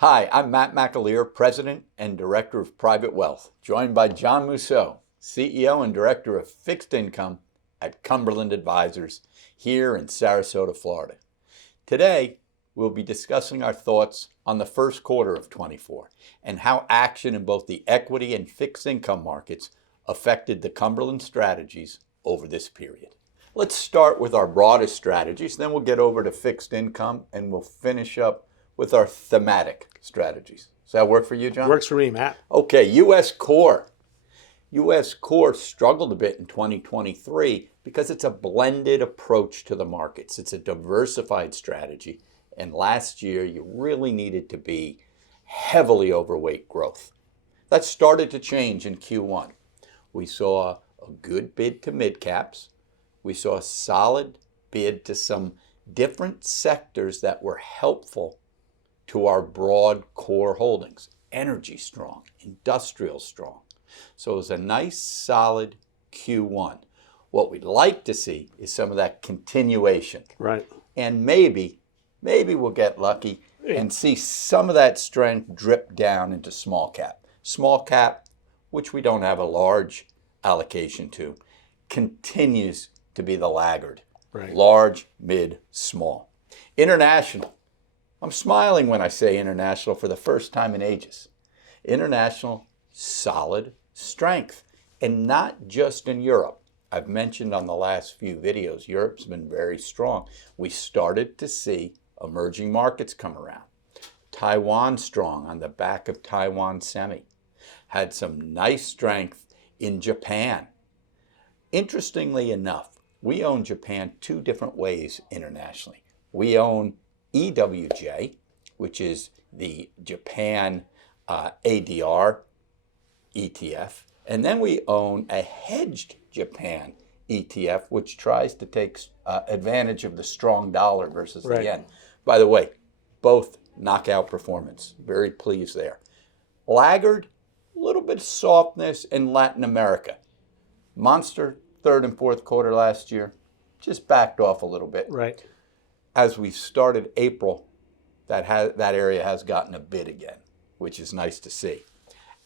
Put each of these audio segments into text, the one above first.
Hi, I'm Matt McAleer, President and Director of Private Wealth, joined by John Mousseau, CEO and Director of Fixed Income at Cumberland Advisors here in Sarasota, Florida. Today, we'll be discussing our thoughts on the first quarter of 24 and how action in both the equity and fixed income markets affected the Cumberland strategies over this period. Let's start with our broadest strategies, then we'll get over to fixed income and we'll finish up with our thematic strategies. Does that work for you, John? Works for me, Matt. Okay, U.S. Core. U.S. Core struggled a bit in 2023 because it's a blended approach to the markets. It's a diversified strategy. And last year, you really needed to be heavily overweight growth. That started to change in Q1. We saw a good bid to mid-caps. We saw a solid bid to some different sectors that were helpful to our broad core holdings. Energy strong, industrial strong. So it was a nice solid Q1. What we'd like to see is some of that continuation. Right. And maybe we'll get lucky and see some of that strength drip down into small cap. Small cap, which we don't have a large allocation to, continues to be the laggard. Right. Large, mid, small. International. I'm smiling when I say international for the first time in ages. International, solid strength. And not just in Europe. I've mentioned on the last few videos, Europe's been very strong. We started to see emerging markets come around. Taiwan strong on the back of Taiwan Semi. Had some nice strength in Japan. Interestingly enough, we own Japan two different ways internationally. We own EWJ, which is the Japan ADR ETF. And then we own a hedged Japan ETF, which tries to take advantage of the strong dollar versus the yen. By the way, both knockout performance. Very pleased there. Laggard, a little bit of softness in Latin America. Monster third and fourth quarter last year, just backed off a little bit. Right. As we started April, that area has gotten a bid again, which is nice to see.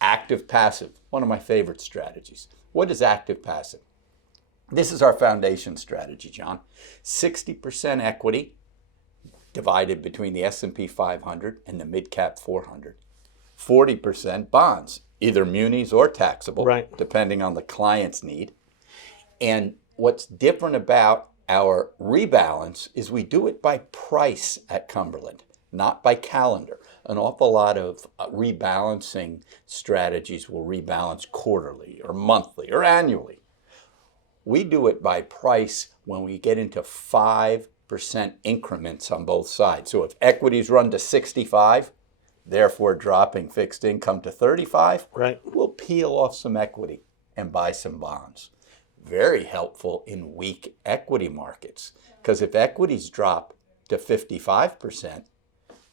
Active passive, one of my favorite strategies. What is active passive? This is our foundation strategy, John. 60% equity divided between the S&P 500 and the mid-cap 400. 40% bonds, either munis or taxable, depending on the client's need. And what's different about our rebalance is we do it by price at Cumberland, not by calendar. An awful lot of rebalancing strategies will rebalance quarterly or monthly or annually. We do it by price when we get into 5% increments on both sides. So if equities run to 65, therefore dropping fixed income to 35, we'll peel off some equity and buy some bonds. Very helpful in weak equity markets, because if equities drop to 55%,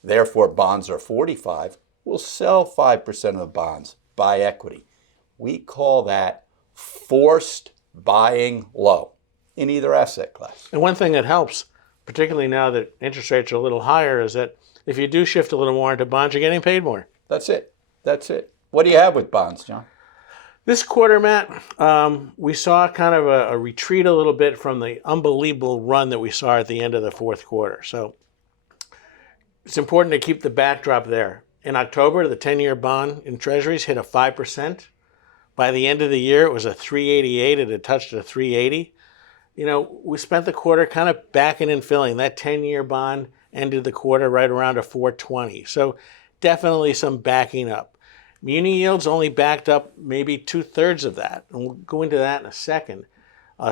therefore bonds are 45, we'll sell 5% of the bonds, buy equity. We call that forced buying low in either asset class. And one thing that helps, particularly now that interest rates are a little higher, is that if you do shift a little more into bonds, you're getting paid more. That's it. What do you have with bonds, John? This quarter, Matt, we saw kind of a retreat a little bit from the unbelievable run that we saw at the end of the fourth quarter. So it's important to keep the backdrop there. In October, the 10-year bond in Treasuries hit a 5%. By the end of the year, it was a 388. It had touched a 380. We spent the quarter kind of backing and filling. That 10-year bond ended the quarter right around a 420. So definitely some backing up. Muni yields only backed up maybe 2/3 of that, and we'll go into that in a second.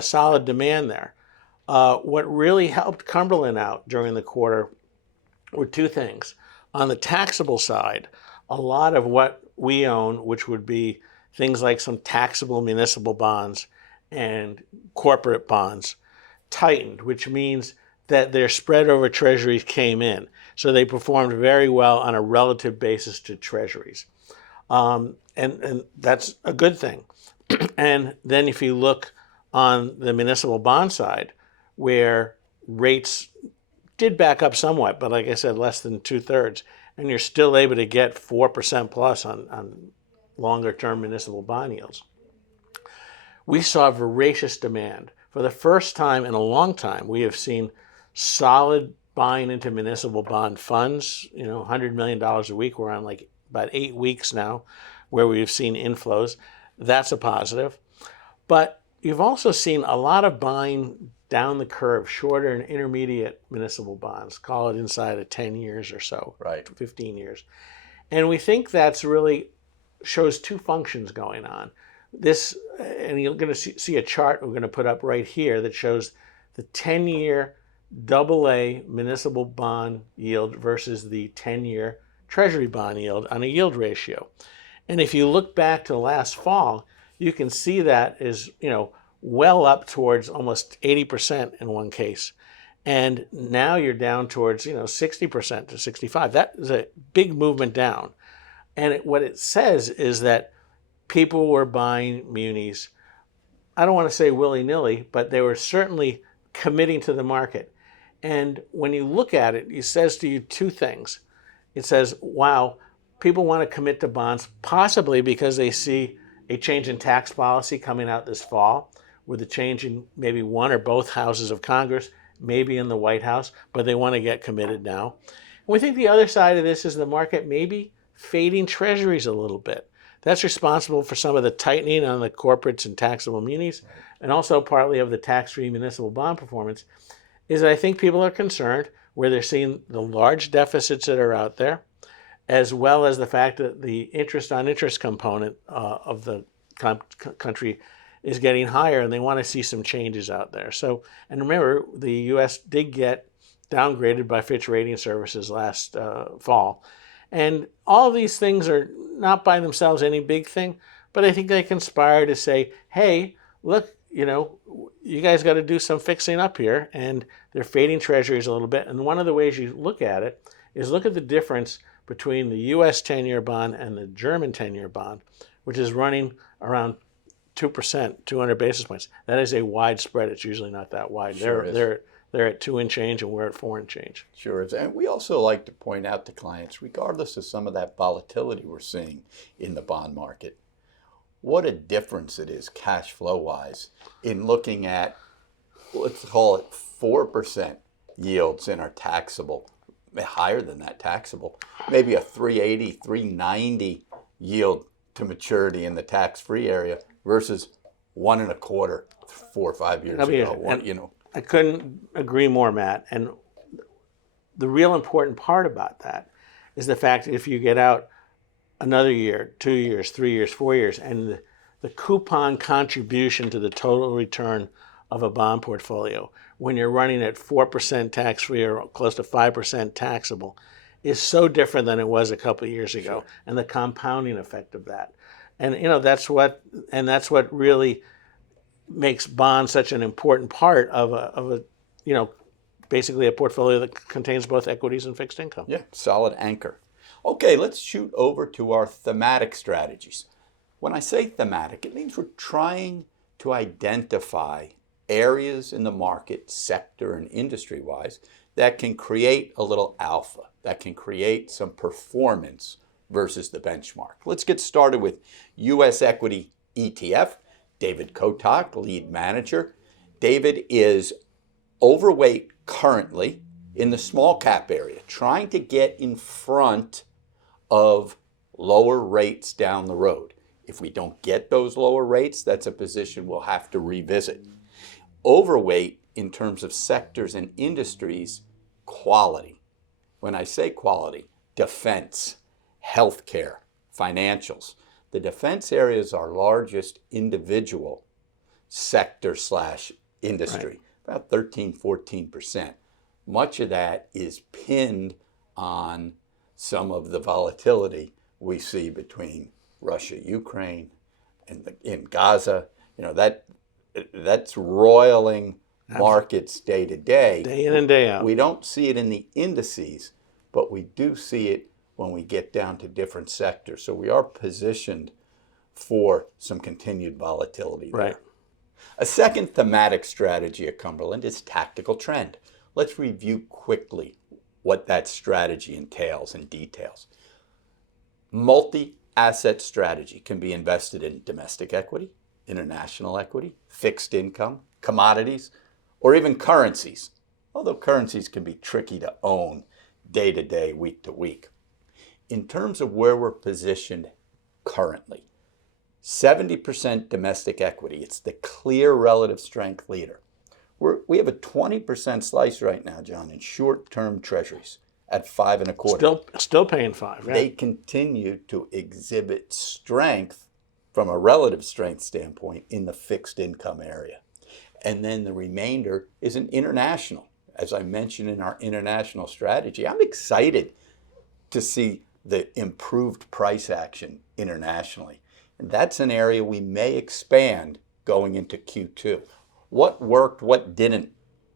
Solid demand there. What really helped Cumberland out during the quarter were two things. On the taxable side, a lot of what we own, which would be things like some taxable municipal bonds and corporate bonds, tightened, which means that their spread over Treasuries came in. So they performed very well on a relative basis to Treasuries. And that's a good thing. And then if you look on the municipal bond side, where rates did back up somewhat, but like I said, less than 2/3. and you're still able to get 4% plus on longer term municipal bond yields. We saw voracious demand. For the first time in a long time, we have seen solid buying into municipal bond funds, $100 million a week. We're on like about 8 weeks now where we've seen inflows. That's a positive. But you've also seen a lot of buying down the curve, shorter and intermediate municipal bonds, call it inside of 10 years or so, Right. 15 years. And we think that's really shows two functions going on. This, and you're going to see a chart we're going to put up right here that shows the 10-year AA municipal bond yield versus the 10-year Treasury bond yield on a yield ratio. And if you look back to last fall, you can see that is, well up towards almost 80% in one case. And now you're down towards, 60% to 65%. That is a big movement down. And what it says is that people were buying munis, I don't want to say willy-nilly, but they were certainly committing to the market. And when you look at it, it says to you two things. It says, wow, people want to commit to bonds, possibly because they see a change in tax policy coming out this fall, with a change in maybe one or both houses of Congress, maybe in the White House, but they want to get committed now. And we think the other side of this is the market maybe fading treasuries a little bit. That's responsible for some of the tightening on the corporates and taxable munis, and also partly of the tax-free municipal bond performance, is that I think people are concerned where they're seeing the large deficits that are out there, as well as the fact that the interest on interest component of the country is getting higher, and they want to see some changes out there. So, and remember, the U.S. did get downgraded by Fitch Rating Services last fall. And all of these things are not by themselves any big thing, but I think they conspire to say, hey, look, you guys got to do some fixing up here, and they're fading treasuries a little bit. And one of the ways you look at it is look at the difference between the U.S. 10-year bond and the German 10-year bond, which is running around 2%, 200 basis points. That is a wide spread. It's usually not that wide. Sure they're at 2 and change, and we're at 4 and change. Sure is. And we also like to point out to clients, regardless of some of that volatility we're seeing in the bond market, what a difference it is cash flow wise in looking at, let's call it 4% yields in our taxable, higher than that taxable, maybe a 380, 390 yield to maturity in the tax-free area versus 1.25 4 or 5 years ago. I couldn't agree more, Matt. And the real important part about that is the fact that if you get out another year, 2 years, 3 years, 4 years, and the coupon contribution to the total return of a bond portfolio, when you're running at 4% tax-free or close to 5% taxable, is so different than it was a couple of years ago. Sure. And the compounding effect of that. And that's what really makes bonds such an important part of a basically a portfolio that contains both equities and fixed income. Yeah, solid anchor. Okay, let's shoot over to our thematic strategies. When I say thematic, it means we're trying to identify areas in the market, sector and industry-wise, that can create a little alpha, that can create some performance versus the benchmark. Let's get started with U.S. Equity ETF. David Kotak, lead manager. David is overweight currently in the small cap area, trying to get in front of lower rates down the road. If we don't get those lower rates, that's a position we'll have to revisit. Overweight in terms of sectors and industries, quality. When I say quality, defense, healthcare, financials. The defense area is our largest individual sector / industry, right. About 13-14%. Much of that is pinned on some of the volatility we see between Russia, Ukraine, and in Gaza. That's roiling markets day to day. Day in and day out. We don't see it in the indices, but we do see it when we get down to different sectors. So we are positioned for some continued volatility there. Right. A second thematic strategy at Cumberland is tactical trend. Let's review quickly what that strategy entails and details. Multi-asset strategy can be invested in domestic equity, international equity, fixed income, commodities, or even currencies, although currencies can be tricky to own day to day, week to week. In terms of where we're positioned currently, 70% domestic equity. It's the clear relative strength leader. We have a 20% slice right now, John, in short-term treasuries at 5.25. Still paying 5. Yeah. They continue to exhibit strength from a relative strength standpoint in the fixed income area. And then the remainder is an international. As I mentioned in our international strategy, I'm excited to see the improved price action internationally. And that's an area we may expand going into Q2. What worked, what didn't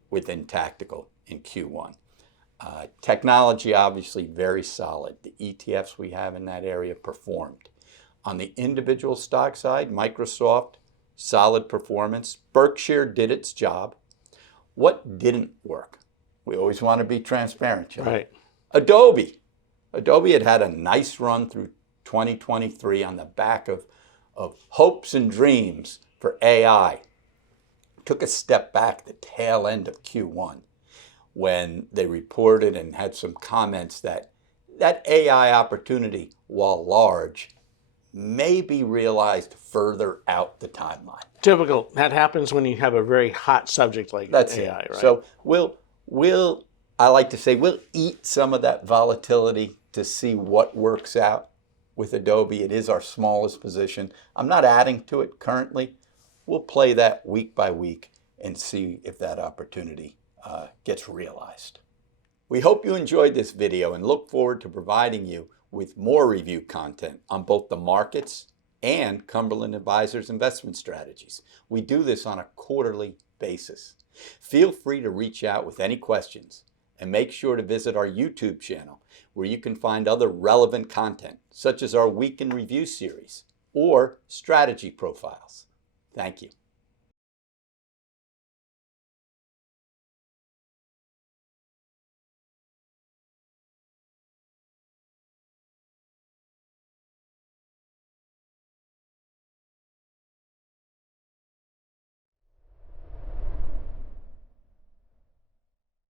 within tactical in Q1? Technology, obviously very solid. The ETFs we have in that area performed. On the individual stock side, Microsoft, solid performance. Berkshire did its job. What didn't work? We always want to be transparent, John. Right. Adobe had a nice run through 2023 on the back of hopes and dreams for AI. Took a step back the tail end of Q1 when they reported and had some comments that AI opportunity, while large, may be realized further out the timeline. Typical. That happens when you have a very hot subject like That's AI, it. right? So I like to say we'll eat some of that volatility to see what works out with Adobe. It is our smallest position. I'm not adding to it currently. We'll play that week by week and see if that opportunity gets realized. We hope you enjoyed this video and look forward to providing you with more review content on both the markets and Cumberland Advisors investment strategies. We do this on a quarterly basis. Feel free to reach out with any questions and make sure to visit our YouTube channel where you can find other relevant content such as our Week in Review series or strategy profiles. Thank you.